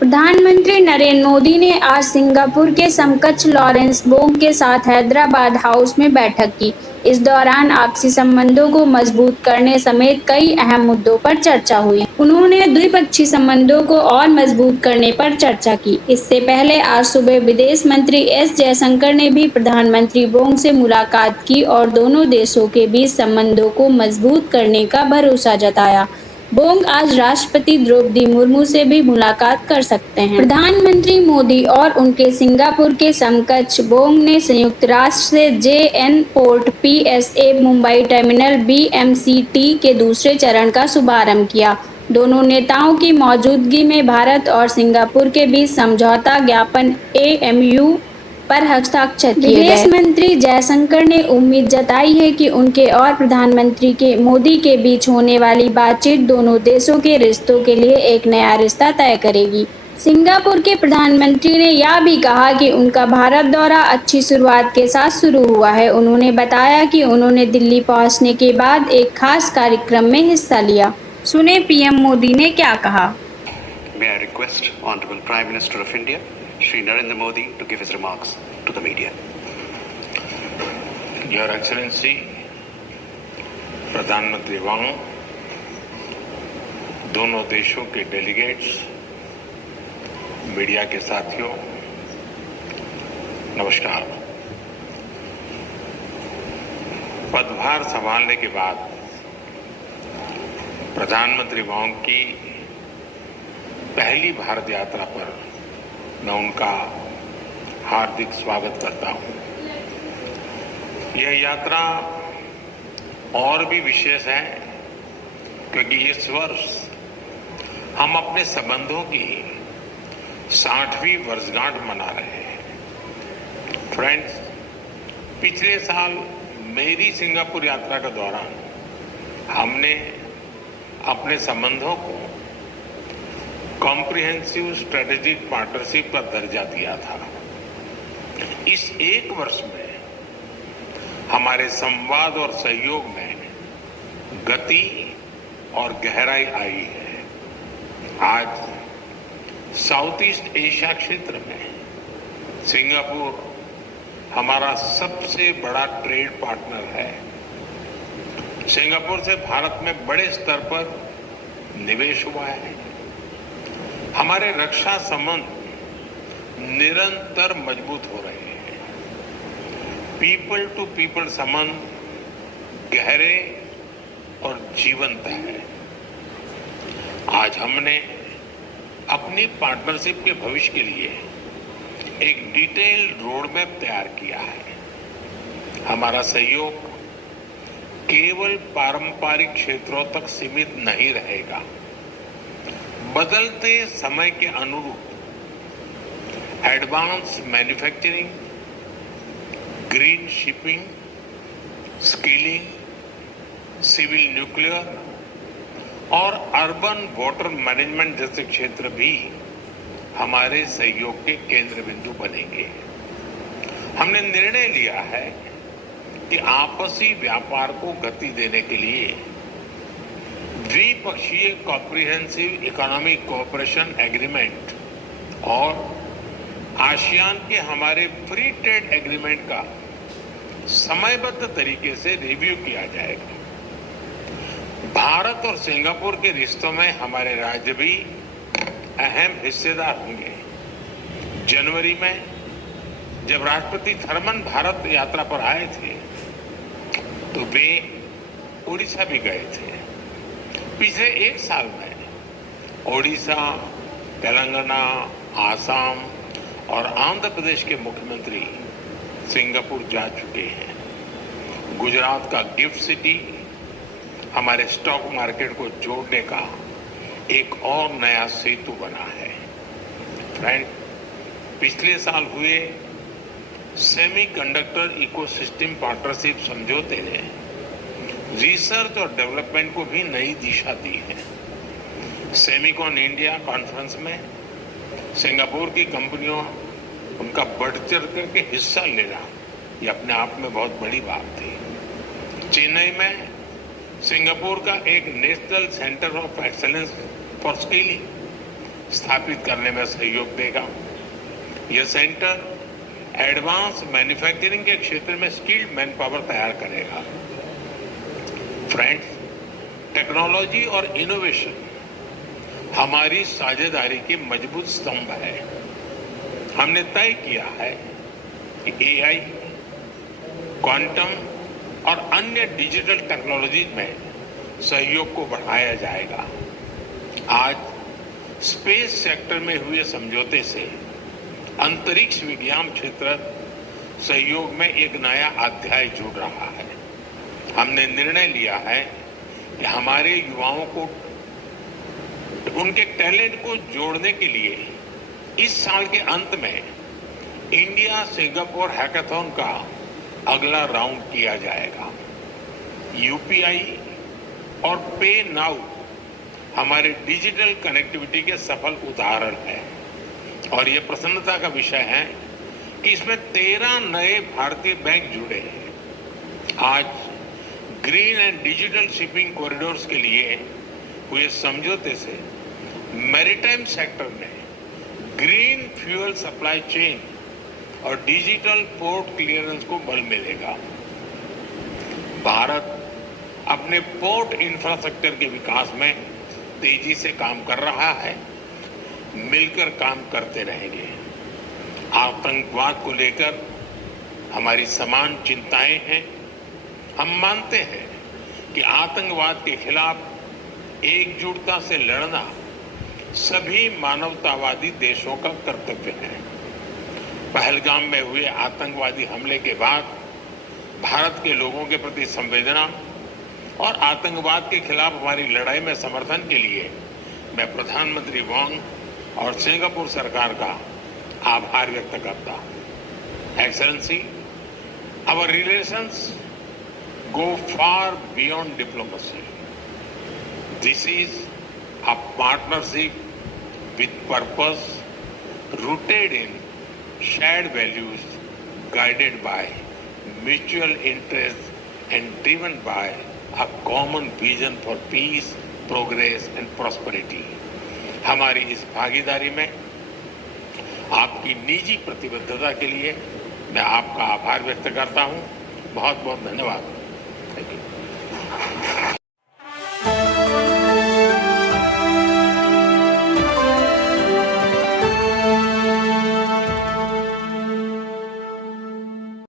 प्रधानमंत्री नरेंद्र मोदी ने आज सिंगापुर के समकक्ष लॉरेंस वोंग के साथ हैदराबाद हाउस में बैठक की। इस दौरान आपसी संबंधों को मजबूत करने समेत कई अहम मुद्दों पर चर्चा हुई। उन्होंने द्विपक्षीय संबंधों को और मजबूत करने पर चर्चा की। इससे पहले आज सुबह विदेश मंत्री एस जयशंकर ने भी प्रधानमंत्री वोंग से मुलाकात की और दोनों देशों के बीच संबंधों को मजबूत करने का भरोसा जताया। वोंग आज राष्ट्रपति द्रौपदी मुर्मू से भी मुलाकात कर सकते हैं। प्रधानमंत्री मोदी और उनके सिंगापुर के समकक्ष वोंग ने संयुक्त राष्ट्र से JN port PSA Mumbai terminal BMCT के दूसरे चरण का शुभारंभ किया। दोनों नेताओं की मौजूदगी में भारत और सिंगापुर के बीच समझौता ज्ञापन एमओयू पर हस्ताक्षर किए गए। विदेश मंत्री जयशंकर ने उम्मीद जताई है कि उनके और प्रधानमंत्री के मोदी के बीच होने वाली बातचीत दोनों देशों के रिश्तों के लिए एक नया रिश्ता तय करेगी। सिंगापुर के प्रधानमंत्री ने यह भी कहा कि उनका भारत दौरा अच्छी शुरुआत के साथ शुरू हुआ है। उन्होंने बताया कि उन्होंने दिल्ली पहुंचने के बाद एक खास कार्यक्रम में हिस्सा लिया। सुने पीएम मोदी ने क्या कहा। May I request Honorable Prime Minister of India, Shri Narendra Modi, to give his remarks to the media. Your Excellency, प्रधानमंत्री वांग, दोनों देशों के डेलीगेट्स, मीडिया के साथियों, नमस्कार। पदभार संभालने के बाद प्रधानमंत्री वांग की पहली भारत यात्रा पर मैं उनका हार्दिक स्वागत करता हूं। यह यात्रा और भी विशेष है क्योंकि इस वर्ष हम अपने संबंधों की 60वीं वर्षगांठ मना रहे हैं। फ्रेंड्स, पिछले साल मेरी सिंगापुर यात्रा के दौरान हमने अपने संबंधों को कॉम्प्रिहेंसिव स्ट्रेटेजिक पार्टनरशिप का दर्जा दिया था। इस एक वर्ष में हमारे संवाद और सहयोग में गति और गहराई आई है। आज साउथ ईस्ट एशिया क्षेत्र में सिंगापुर हमारा सबसे बड़ा ट्रेड पार्टनर है। सिंगापुर से भारत में बड़े स्तर पर निवेश हुआ है। हमारे रक्षा संबंध निरंतर मजबूत हो रहे हैं। पीपल टू पीपल संबंध गहरे और जीवंत है। आज हमने अपनी पार्टनरशिप के भविष्य के लिए एक डिटेल्ड रोड मैप तैयार किया है। हमारा सहयोग केवल पारंपरिक क्षेत्रों तक सीमित नहीं रहेगा। बदलते समय के अनुरूप advance manufacturing, green shipping, skilling, civil nuclear और अर्बन वाटर मैनेजमेंट जैसे क्षेत्र भी हमारे सहयोग के केंद्र बिंदु बनेंगे। हमने निर्णय लिया है कि आपसी व्यापार को गति देने के लिए द्विपक्षीय कॉम्प्रिहेंसिव इकोनॉमिक कोऑपरेशन एग्रीमेंट और आसियान के हमारे फ्री ट्रेड एग्रीमेंट का समयबद्ध तरीके से रिव्यू किया जाएगा। भारत और सिंगापुर के रिश्तों में हमारे राज्य भी अहम हिस्सेदार होंगे। जनवरी में जब राष्ट्रपति थर्मन भारत यात्रा पर आए थे तो वे उड़ीसा भी गए थे। पिछले एक साल में ओडिशा, तेलंगाना, आसाम और आंध्र प्रदेश के मुख्यमंत्री सिंगापुर जा चुके हैं। गुजरात का गिफ्ट सिटी हमारे स्टॉक मार्केट को जोड़ने का एक और नया सेतु बना है। फ्रेंड, पिछले साल हुए सेमीकंडक्टर इकोसिस्टम पार्टनरशिप समझौते ने रिसर्च और डेवलपमेंट को भी नई दिशा दी है। सेमिकॉन इंडिया कॉन्फ्रेंस में सिंगापुर की कंपनियों उनका बढ़ चढ़ करके हिस्सा लेना ये अपने आप में बहुत बड़ी बात थी। चेन्नई में सिंगापुर का एक national centre of excellence for skilling स्थापित करने में सहयोग देगा। यह सेंटर एडवांस मैन्युफैक्चरिंग के क्षेत्र में स्किल्ड मैन पावर तैयार करेगा। फ्रेंड्स, टेक्नोलॉजी और इनोवेशन हमारी साझेदारी के मजबूत स्तंभ है। हमने तय किया है कि एआई, क्वांटम और अन्य डिजिटल टेक्नोलॉजी में सहयोग को बढ़ाया जाएगा। आज स्पेस सेक्टर में हुए समझौते से अंतरिक्ष विज्ञान क्षेत्र सहयोग में एक नया अध्याय जुड़ रहा है। हमने निर्णय लिया है कि हमारे युवाओं को उनके टैलेंट को जोड़ने के लिए इस साल के अंत में इंडिया सिंगापुर हैकाथॉन का अगला राउंड किया जाएगा। यूपीआई और पे नाउ हमारे डिजिटल कनेक्टिविटी के सफल उदाहरण हैं और ये प्रसन्नता का विषय है कि इसमें 13 नए भारतीय बैंक जुड़े हैं। आज green and digital shipping corridors के लिए हुए समझौते से मैरीटाइम सेक्टर में ग्रीन फ्यूल सप्लाई चेन और डिजिटल पोर्ट क्लियरेंस को बल मिलेगा। भारत अपने पोर्ट इंफ्रास्ट्रक्चर के विकास में तेजी से काम कर रहा है। मिलकर काम करते रहेंगे। आतंकवाद को लेकर हमारी समान चिंताएं हैं। हम मानते हैं कि आतंकवाद के खिलाफ एकजुटता से लड़ना सभी मानवतावादी देशों का कर्तव्य है। पहलगाम में हुए आतंकवादी हमले के बाद भारत के लोगों के प्रति संवेदना और आतंकवाद के खिलाफ हमारी लड़ाई में समर्थन के लिए मैं प्रधानमंत्री वांग और सिंगापुर सरकार का आभार व्यक्त करता हूं। Excellency, our relations go far beyond diplomacy. This is a partnership with purpose, rooted in shared values, guided by mutual interest and driven by a common vision for peace, progress and prosperity. हमारी इस भागीदारी में आपकी निजी प्रतिबद्धता के लिए मैं आपका आभार व्यक्त करता हूं। बहुत बहुत धन्यवाद। Thank you.